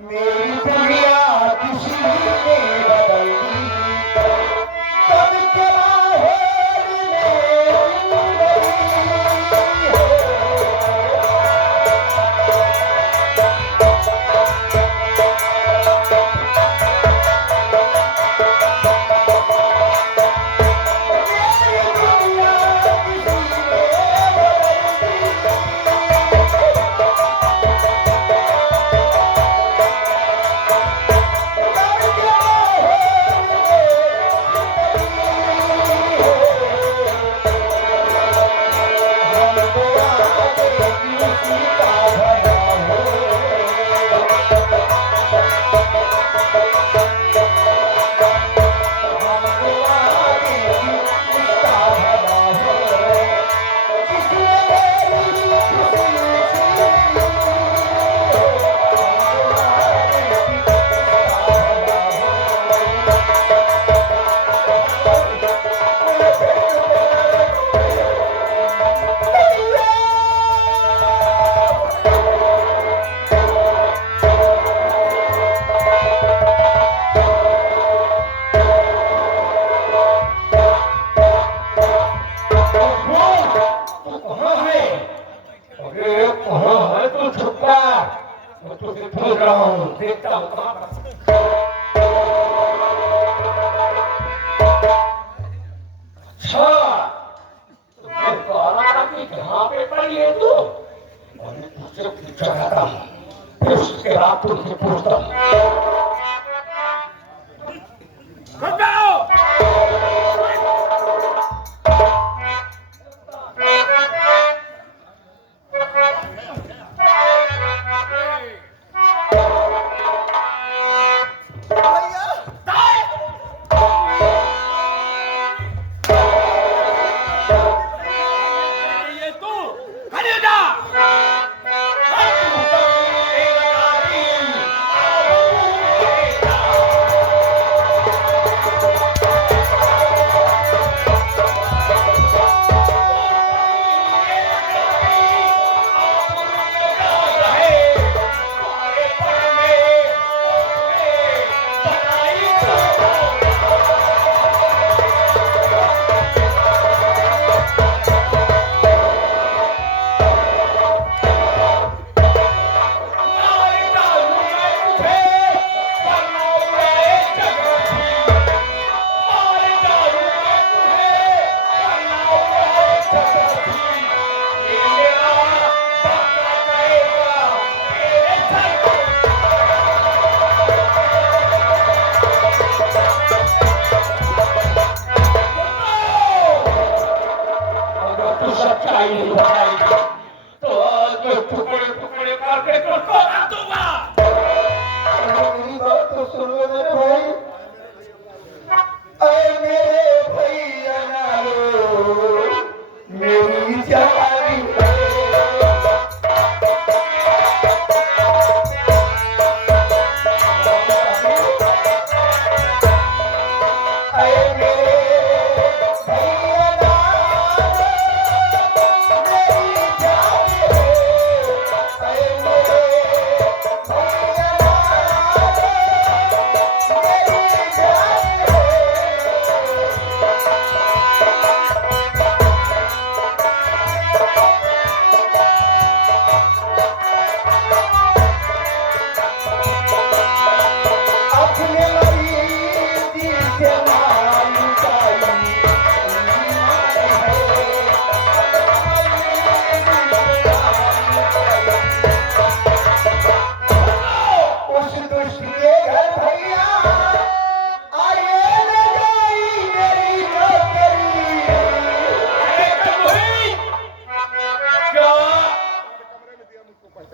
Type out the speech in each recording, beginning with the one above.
मेरी दुनिया किसी ने बदल दी कब चला है तो छुपा मैं तुझे ढूंढ रहा हूँ देखता हूँ कहाँ पर अच्छा तुझे कहा कि कहाँ पे पड़ी है तू मैंने तुझसे पूछा था फिर उसके बाद तुझसे पूछता हूँ सच्चाई नहीं बताएगी तो आज मैं टुकड़े टुकड़े करके तुझको रख दूंगा मेरी बात तो सुन लो मेरे भाई अरे मेरे भैया नालो मेरी जवानी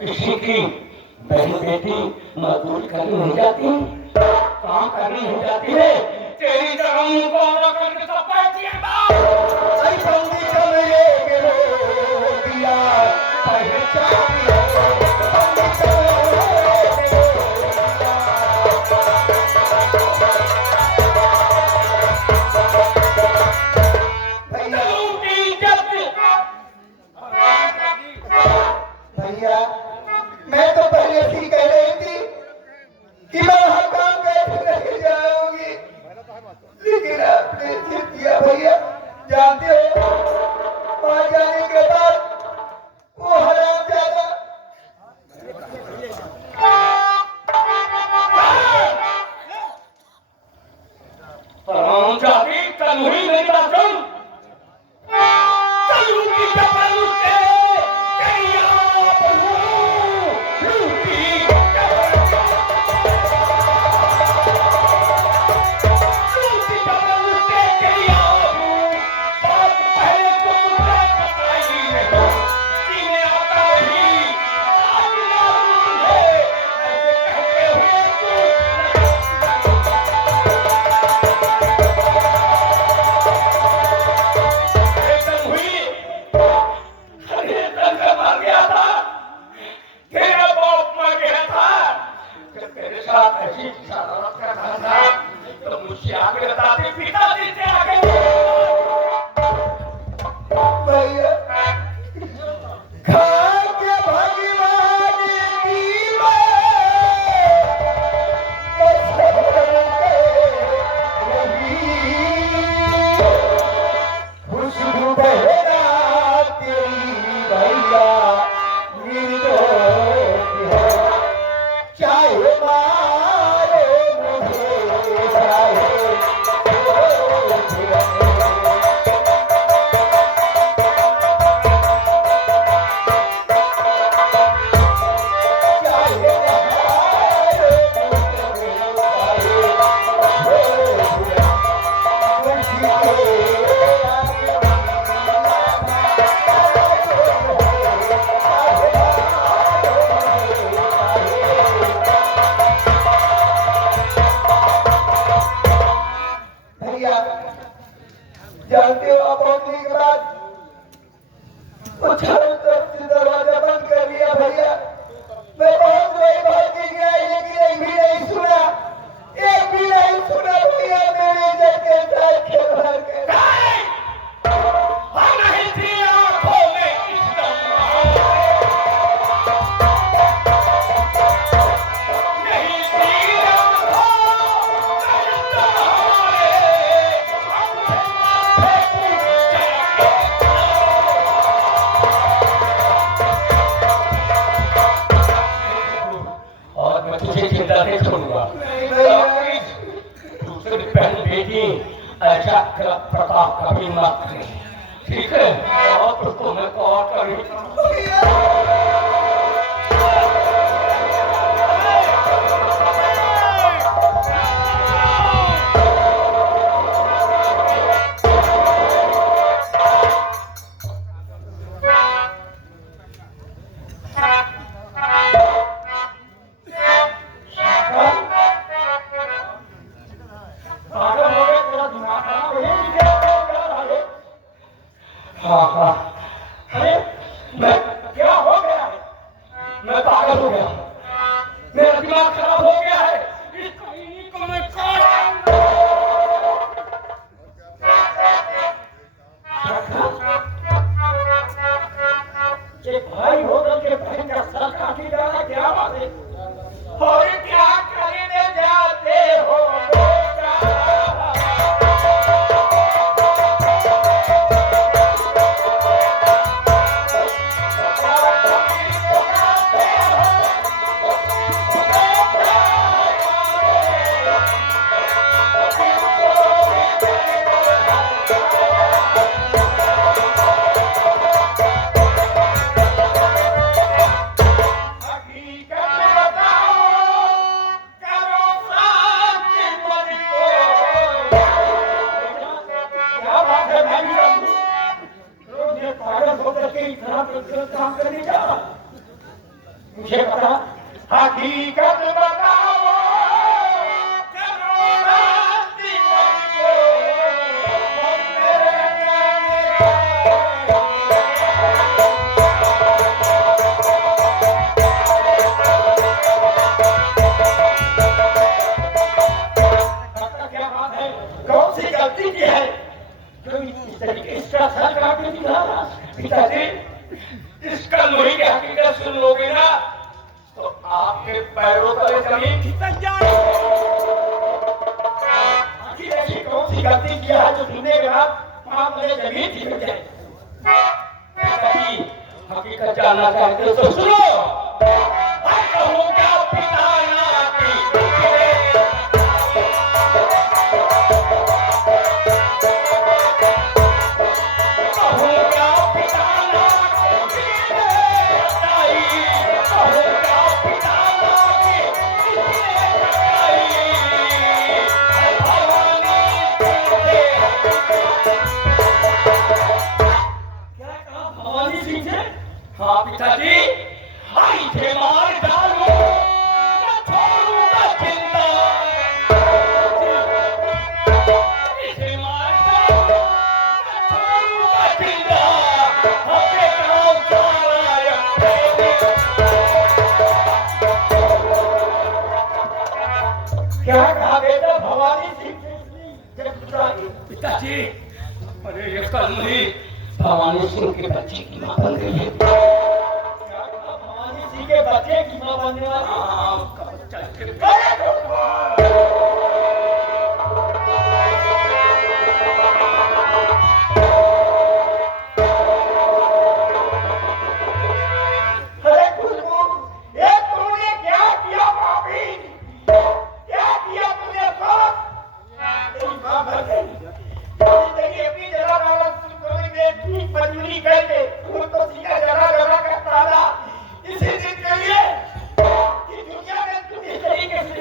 किसी की बहन बेटी मजदूरी करनी नहीं जाती काम करनी नहीं जाती है तेरी तरह को करके सब बैठी है आई बंदी चल ये गिरो दिया पहचान भैया होने के बाद वो चारों तरफ से दरवाजा बंद कर दिया भैया। मैं बहुत रोई बहुत गिर गया, लेकिन एक भी नहीं सुना, एक भी नहीं सुना भैया। मेरे इज्जत के साथ खिलवाड़ कर नहीं थी आंखों में नहीं थी और मैं तुझे चिंता नहीं छोड़ूंगा। दूसरी बहन बेटी ऐसा प्रताप कभी मत करे, ठीक है? और तुझको मैं और कभी हाँ हाँ। अरे मैं क्या हो गया है? मैं पागल हो गया, मेरा दिमाग खराब हो गया है। इस कमीनी को मैं ये भाई होकर के बहन का सर काटी जा रहा, क्या बात है? और क्या करने जाते हो? काम करने जा रहा, मुझे पता। हकीकत बताओ, क्या बात है? कौन सी गलती की है? इस तरीके इसका सर काट के दिखा रहा। पिताजी, इसका लोही की हकीकत सुन लोगे ना तो आपके पैरों तले जमीन खिसक जाए। आखिर ऐसी कौन सी गलती किया है जो सुनने के बाद आप तले जमीन खिसक जाए? हकीकत जानना चाहते हो तो सुनो। हाँ पिताजी, आई थे मार डालो, मैं छोड़ूंगा जिंदा। इसे मार डालो, मैं छोड़ूंगा जिंदा। अपने गाँव सारा क्या कहा बेटा भवानी सिंह? पिताजी, अरे ये कल नहीं भवानी सिंह के बच्चे की मां बन गई है। भवानी सिंह के बच्चे की मां बनने वाली अरे खुशबू, ये तूने क्या किया? भाभी, क्या किया तूने? तेरी मां मर गई, अपनी जगह ठीक मजबूरी करके उनको सीधा जरा जरा कर डाला इसी दिन के लिए कि दुनिया में तुम इस तरीके से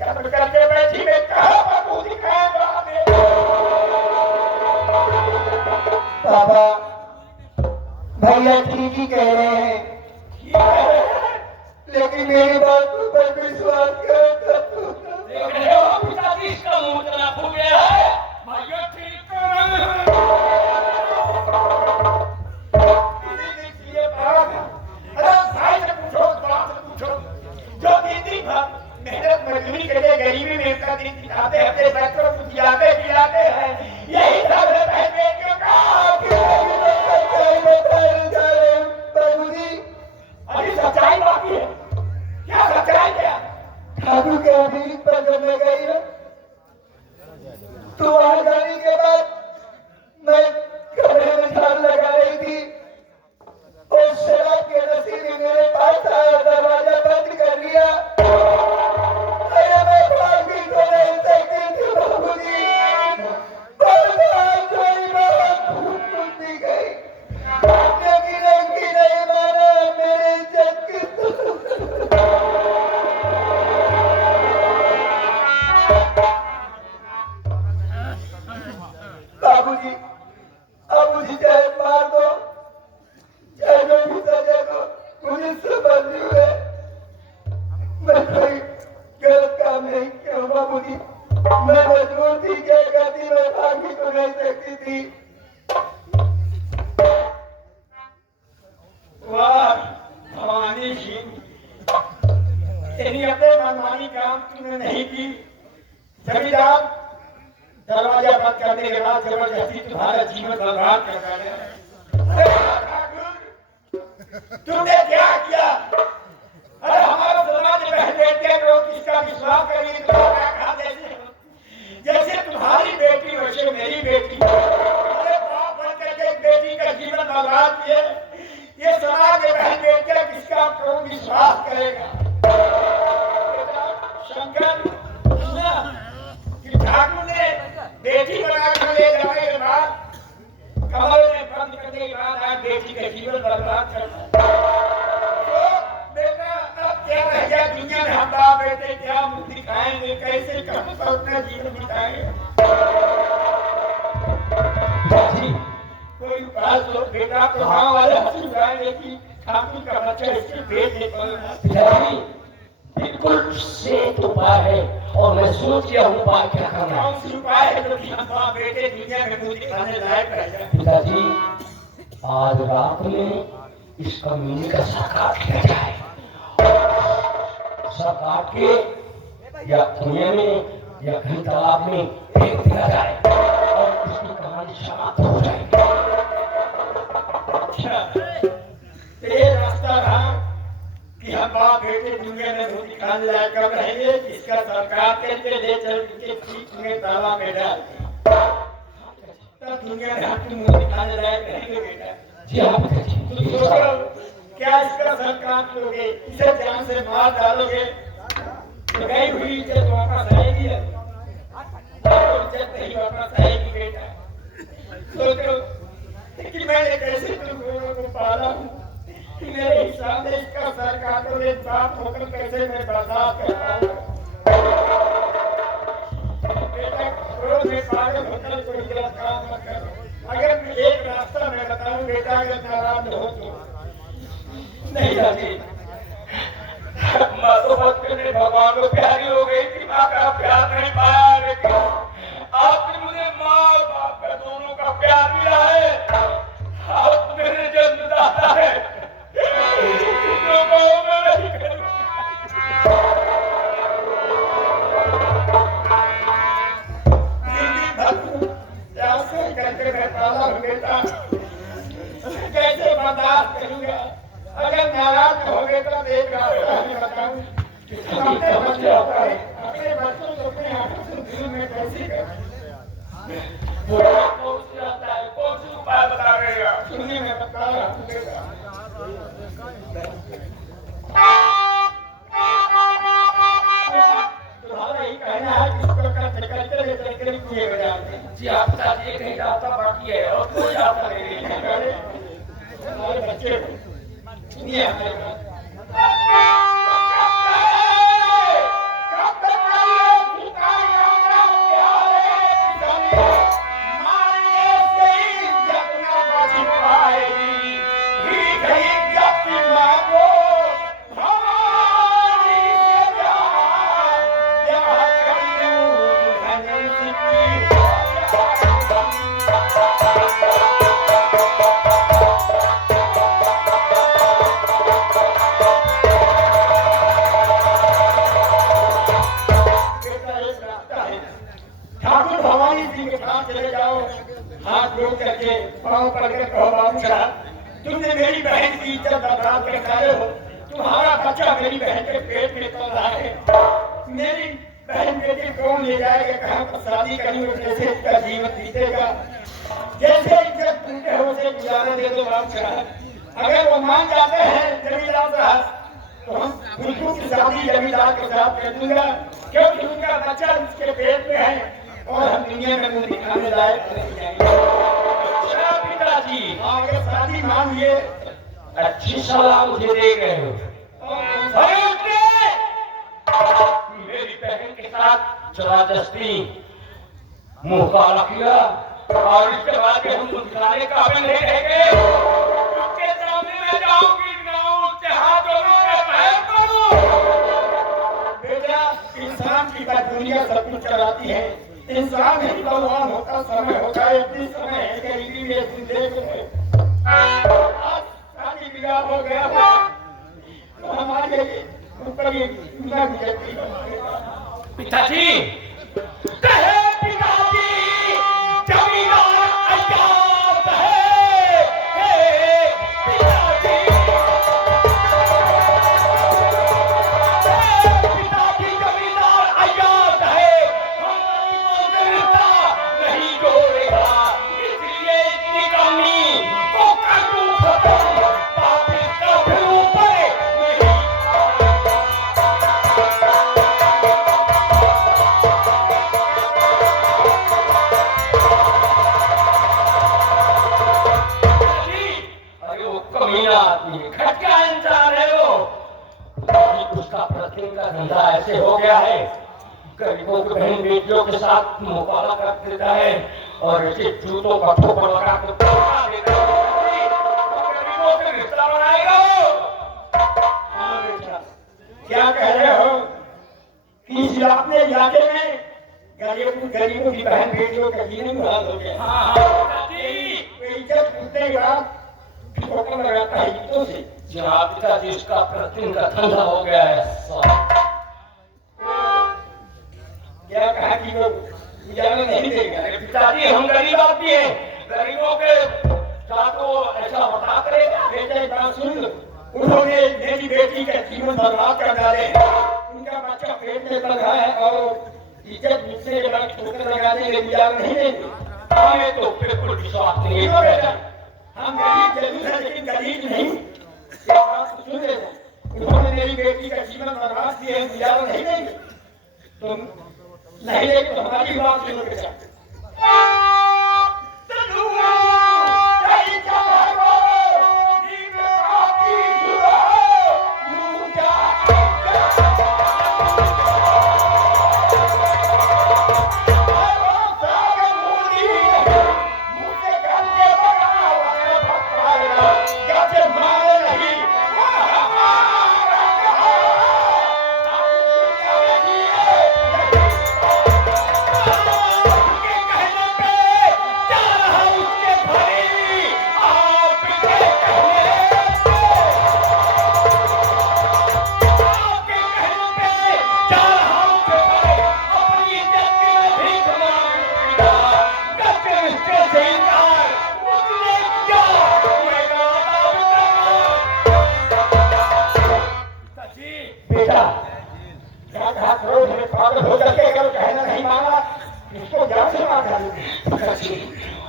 कत्ल करके बैठी। मैं कहाँ पर मुंह दिखाऊंगा? बाबा, भैया ठीक ही कह रहे हैं, लेकिन मेरी बात पर विश्वास करो। देख रहे हो पिताजी, इसका मुंह इतना फूल गया है। भैया ठीक कर रहे हैं। मुझे चाहे मार दो, चाहे जो भी सजा दो, मुझे समझ है मैं कोई गलत काम नहीं किया बाबूजी। मैं मजबूर थी, क्या करती, मैं भाग भी तो नहीं सकती थी। वाह भवानी जी, तेरी अपने मनमानी काम तुमने नहीं की। जमींदार दरवाजा बंद करने के बाद जबरदस्ती तुम्हारा जीवन बर्बाद कर डाला। अरे ठाकुर, तुमने क्या किया? अरे हमारा समाज में बेटे को किसका विश्वास करेंगे? तुम्हारा कहा जैसे तुम्हारी बेटी वैसे मेरी बेटी। अरे बाप बन करके एक बेटी का जीवन बर्बाद किए, ये समाज में बहन बेटे किसका कौन विश्वास करेगा? शंकर ठाकुर ने बेटी बना कर ले जाने के बाद, कमल में बंद करने के बाद आज बेटी का जीवन बर्बाद करना। तो बेटा अब क्या रह गया दुनिया में? हम बाप बेटे क्या मुंह दिखाएंगे, कैसे कहाँ पर अपना जीवन बिताएंगे? कोई उपाय तो बेटा तो हाँ वाले हंसी उड़ाएंगे कि ठाकुर का बच्चा इसके पेट में पल रहा है। बिल्कुल सेठ उपाय है और मैं सोच किया हूँ उपाय क्या करना है। कौन सी उपाय है जो कि हम बाप बेटे दुनिया में मुंह दिखाने लायक रह जाए? पिताजी, आज रात में इस कमीने का सर काट लिया जाए, सर काट के या कुएं में या कहीं तालाब में फेंक दिया जाए और इसकी कहानी समाप्त हो जाएगी। अच्छा, ये रास्ता रहा कि हम बाप बेटे दुनिया में मुंह दिखाने लायक कब रहेंगे? इसका सरकार करके ले चल के बीच में तालाब में डाल तब दुनिया में हम तुम मुंह दिखाने लायक रहेंगे बेटा। जी हाँ पिताजी। तुम सोचो क्या इसका सरकार लोगे? इसे जान से मार डालोगे तो गई हुई इज्जत वापस आएगी? इज्जत नहीं वापस आएगी बेटा। सोचो कि मैंने कैसे तुम लोगों को पाला हूँ, मेरे हिसाब से इसका सरकार तो एक बात होकर कैसे मैं बर्दाश्त करता हूँ। बेटा क्रोध में पागल होकर कोई गलत काम मत करो। अगर मैं एक रास्ता मैं बताऊं बेटा, अगर नाराज हो तो नहीं दादी, माँ तो बचपन में भगवान को प्यारी हो गई थी, माँ का प्यार नहीं पाया, लेकिन आपने मुझे माँ और बाप का दोनों का प्यार दिया है। आप मेरे जन्मदाता है, कैसे बर्दाश्त करूंगा? अगर नाराज हो गए तो एक रास्ता मैं बताऊं, अपने बच्चों को अपने आंखों से दिल में कैसे कौन सी उपाय बता रहे हैं? सुनने में बता रहा हूं बेटा। तुम्हारा ही कहना है कि इसको करते कुएं में डालते हैं। जी आप पिताजी, एक ही रास्ता बाकी है और कोई रास्ता नहीं है। हमारे बच्चे को सुनिए हमारे बात। ठाकुर भवानी सिंह के पास चले जाओ, हाथ जोड़ करके पाँव पकड़ कहो बाबू साहब, तुमने मेरी बहन की इज्जत बर्बाद कर डाले हो। तुम्हारा बच्चा मेरी बहन के पेट में पल रहा है। मेरी बहन बेटी कौन ले जाएगा? कहाँ पर शादी करेंगे? कैसे इसका जीवन बीतेगा? जैसे इज्जत टूटे हो उसे गुजारा दे दो बाबू साहब। अगर वो मान जाते हैं जमींदार साहब तो हम खुशबू की शादी जमींदार के साथ कर दूंगा, क्योंकि उनका बच्चा उसके पेट में है और हम दुनिया में मुंह दिखाने लायक नहीं जाएंगे। पिताजी, अगर शादी मान लिए, अच्छी सलाह मुझे दे गए हो। मेरी बहन के साथ जबरदस्ती मुंह काला किया और इसके बाद हम मुस्कुराने काबिल नहीं रहेंगे। उसके सामने मैं जाऊंगी ना, उसके हाथ जोड़ूं मैं पैर पड़ूं। बेटा, इंसान की बात दुनिया सब कुछ कराती है। इंसान ही बलवान होता, समय होता है, इतनी समय है गरीबी में तुम देख रहे हो। आज शादी विवाह हो गया तो हमारे ऊपर ये पूजा गुजरती है। पिताजी कहे पिताजी जमींदार अयाब है, पिताजी पिताजी जमींदार अयाब है, हम रिश्ता नहीं जोड़ेगा, इसलिए इतनी कमी को कर दूं खत्म, वापिस का फिर ऊपर नहीं। कमीना आदमी खटका इंसान है वो। उसका प्रतिदिन का धंधा ऐसे हो गया है, गरीबों की बहन बेटियों के साथ मुकाबला कर देता है और ऐसे जूतों का ठोकर लगा कर दौड़ा देता है। गरीबों से रिश्ता बनाएगा वो। हाँ बेटा, क्या कह रहे हो कि इस अपने इलाके में गरीबों की बहन बेटियों का जीने में हाल हो गया। हाँ इज्जत टूटने के बाद ठोकर लगाता है ईंटों से। जहाँ पिताजी इसका प्रतिदिन का धंधा हो गया है। क्या कहा कि वो गुजारा नहीं देगा। पिताजी हम गरीब आदमी हैं, गरीबों के साथ वो ऐसा बता करेगा। बेटा एक बात सुन लो, उन्होंने मेरी बेटी का जीवन बर्बाद कर डाले। उनका बच्चा पेट में पल रहा है और इज्जत दूसरे के बाद ठोकर लगाने के गुजारा नहीं देंगे। हमें तो बिल्कुल विश्वास नहीं है बेटा। हम गरीब जरूर है लेकिन गरीब नहीं। एक बात सुन ले, उन्होंने मेरी बेटी का जीवन बर्बाद किया है, गुजारा नहीं देंगे। तुम नहीं देंगे तो हमारी बात सुनो बेटा।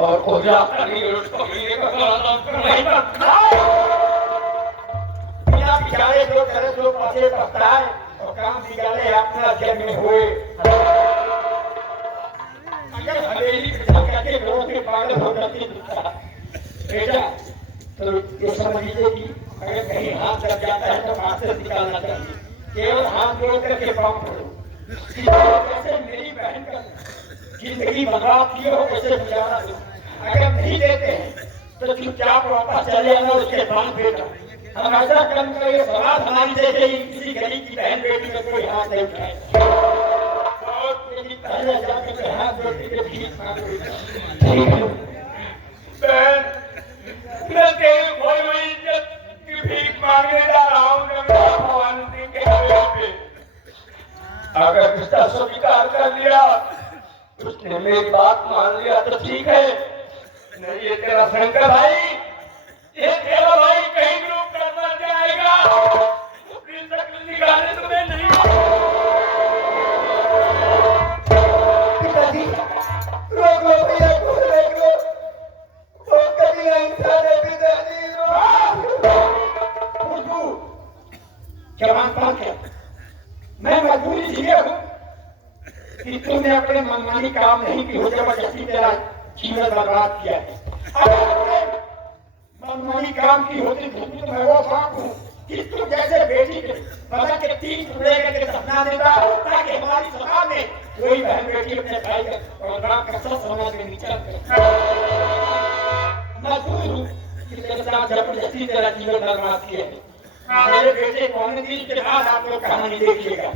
और कोजा उसको मिलने का नहीं करता। बिना बिचारे जो करे जो पसे पछताए और काम बिगाड़े अपना जन्म में हुए। अगर हवेली करके लोगों के पागल हो जाती बेटा तो ये समझ लीजिए कि अगर कहीं हाथ लग जाता है तो हाथ से निकालना चाहिए। केवल हाथ जोड़ करके पाँव पड़ो। जैसे मेरी बहन का जिंदगी बर्बाद की हो वैसे गुजारा दो। अगर नहीं देते हैं तो चुपचाप वापस चले आना। उसके बाद बेटा हम ऐसा कर्म करें, समाज हमारी जैसे ही किसी गरीब की बहन बेटी में कोई हाथ नहीं उठाए। पहले जाकर हाथ जोड़ के भीख मांगो। मैं तेरी खोई हुई इज्जत की भीख मांगने जा रहा हूँ भगवान सिंह के घर पे। अगर रिश्ता स्वीकार कर लिया, उसने मेरी बात मान लिया तो ठीक है, नहीं ये तेरा शंकर भाई, ये तेरा भाई कहीं डूब कर मर जाएगा। अपनी शक्ल निकालने तुम्हें नहीं। पिताजी रोक लो भैया को, रोक लो। वो कभी इंसान है पिताजी। जवान पाल क्या मैं मजबूरी इसलिए हूँ कि तुमने अपने मनमानी काम नहीं की हो, जबरदस्ती तेरा जीवन बर्बाद किया है। मनमानी काम की होती तो मैं वो बाप हूँ कि तू जैसे बेटी के बदन के 3 टुकड़े करके सपना देता ताकि हमारी समाज में कोई बहन बेटी अपने भाई और बाप का सब समाज में नीचा करे। मजबूर हूँ कि तेरे साथ जबरदस्ती तेरा जीवन बर्बाद किया। मेरे बेटे कौन दिन के बाद आप लोग कहानी देखिएगा।